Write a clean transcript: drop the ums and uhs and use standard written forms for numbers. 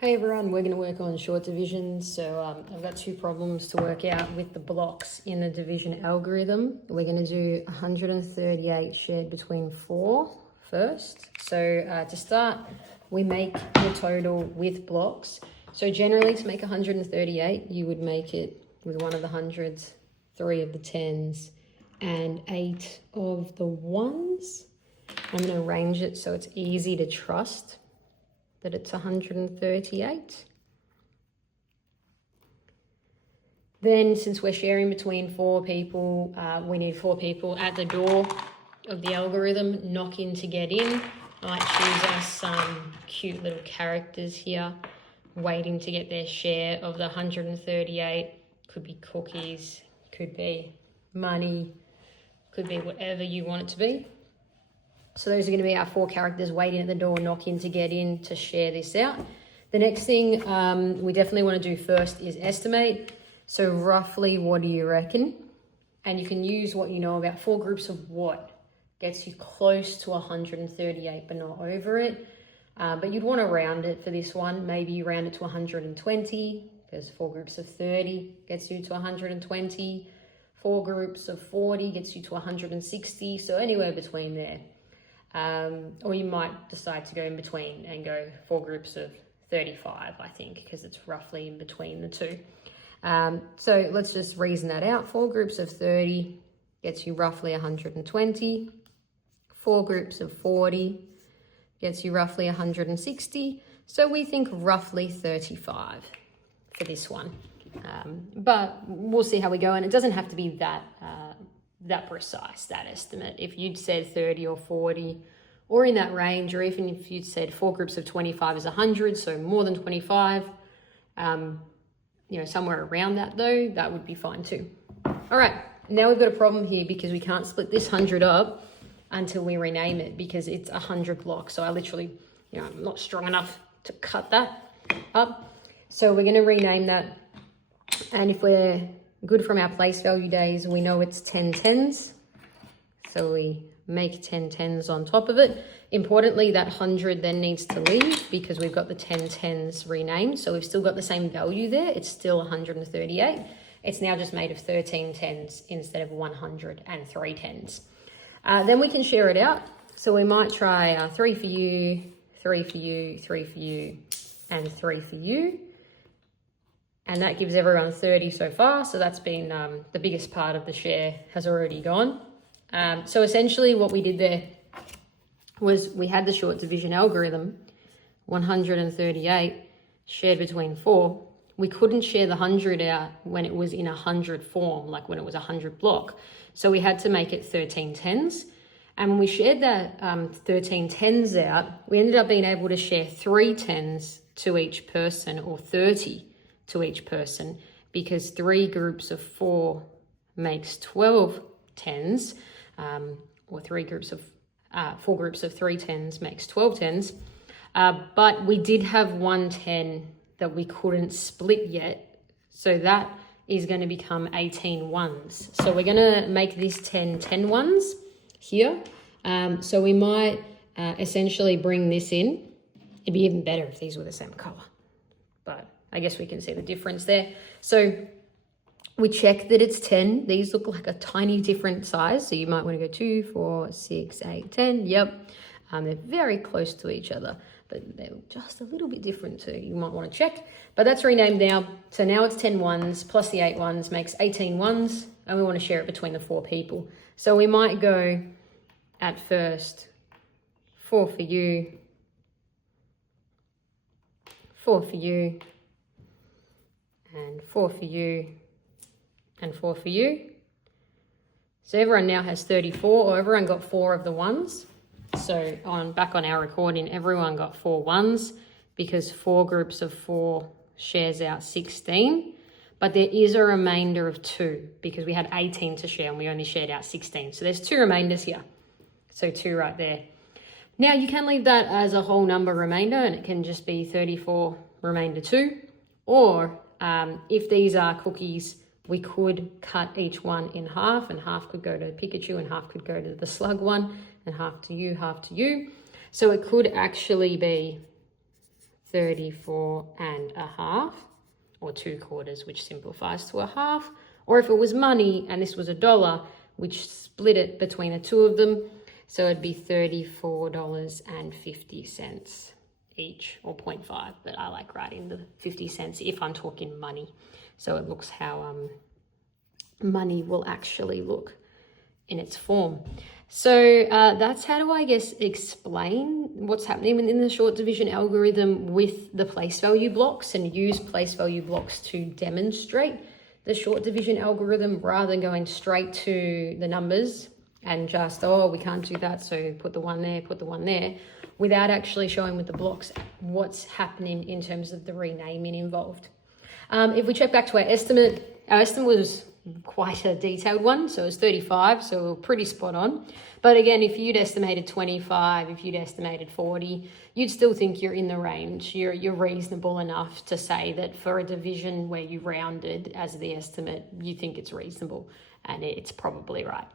Hey everyone, we're going to work on short divisions. I've got two problems to work out with the blocks in the division algorithm. We're going to do 138 shared between 4 first. To start, we make the total with blocks. So generally to make 138, you would make it with 1 of the hundreds, 3 of the tens, and 8 of the ones. I'm going to arrange it so it's easy to trust that it's 138. Then, since we're sharing between 4 people, we need 4 people at the door of the algorithm, knock in to get in. I might choose us some cute little characters here, waiting to get their share of the 138. Could be cookies, could be money, could be whatever you want it to be. So those are going to be our 4 characters waiting at the door, knock in to get in to share this out. The next thing we definitely want to do first is estimate. So roughly, what do you reckon? And you can use what you know about 4 groups of what gets you close to 138, but not over it. But you'd want to round it for this one. Maybe you round it to 120, because 4 groups of 30 gets you to 120. 4 groups of 40 gets you to 160. So anywhere between there. Or you might decide to go in between and go 4 groups of 35, I think, because it's roughly in between the two. So let's just reason that out. 4 groups of 30 gets you roughly 120. 4 groups of 40 gets you roughly 160. So we think roughly 35 for this one. But we'll see how we go. And it doesn't have to be that precise, that estimate. If you'd said 30 or 40 or in that range, or even if you'd said 4 groups of 25 is 100, so more than 25, somewhere around that though, that would be fine too. All right, now we've got a problem here because we can't split this 100 up until we rename it, because it's 100 blocks. So I literally, I'm not strong enough to cut that up. So we're going to rename that. And if we're good from our place value days, we know it's 10 tens. So we make 10 tens on top of it. Importantly, that 100 then needs to leave because we've got the 10 tens renamed. So we've still got the same value there. It's still 138. It's now just made of 13 tens instead of 103 tens. Then we can share it out. So we might try 3 for you, 3 for you, 3 for you, and 3 for you. And that gives everyone 30 so far. So that's been the biggest part of the share has already gone. So essentially what we did there was we had the short division algorithm, 138 shared between 4. We couldn't share the 100 out when it was in 100 form, like when it was 100 block. So we had to make it 13 tens. And when we shared that 13 tens out, we ended up being able to share 3 tens to each person, or 30 to each person, because 3 groups of 4 makes 12 tens, or 4 groups of 3 tens makes 12 tens. But we did have 1 10 that we couldn't split yet. So that is going to become 18 ones. So we're going to make this 10 ones here. So we might essentially bring this in. It'd be even better if these were the same color, but I guess we can see the difference there. So we check that it's 10. These look like a tiny different size. So you might want to go 2, 4, 6, 8, 10. Yep. They're very close to each other, but they're just a little bit different too. You might want to check, but that's renamed now. So now it's 10 ones plus the 8 ones makes 18 ones, and we want to share it between the 4 people. So we might go at first 4 for you, 4 for you, and 4 for you, and 4 for you. So everyone now has 34, or everyone got 4 of the ones. So back on our recording, everyone got 4 ones because 4 groups of 4 shares out 16. But there is a remainder of 2 because we had 18 to share and we only shared out 16. So there's 2 remainders here. So 2 right there. Now you can leave that as a whole number remainder, and it can just be 34 remainder 2. Or if these are cookies, we could cut each one in half, and half could go to Pikachu and half could go to the slug one, and half to you, half to you. So it could actually be 34.5, or 2/4, which simplifies to a half. Or if it was money and this was $1, which split it between the two of them, so it'd be $34.50 each, or 0.5, but I like writing the 50 cents if I'm talking money. So it looks how money will actually look in its form. So that's how do I guess explain what's happening in the short division algorithm with the place value blocks, and use place value blocks to demonstrate the short division algorithm rather than going straight to the numbers and just, oh, we can't do that, so put the one there, put the one there, without actually showing with the blocks what's happening in terms of the renaming involved. If we check back to our estimate was quite a detailed one, so it was 35, so we're pretty spot on. But again, if you'd estimated 25, if you'd estimated 40, you'd still think you're in the range. You're reasonable enough to say that for a division where you rounded as the estimate, you think it's reasonable, and it's probably right.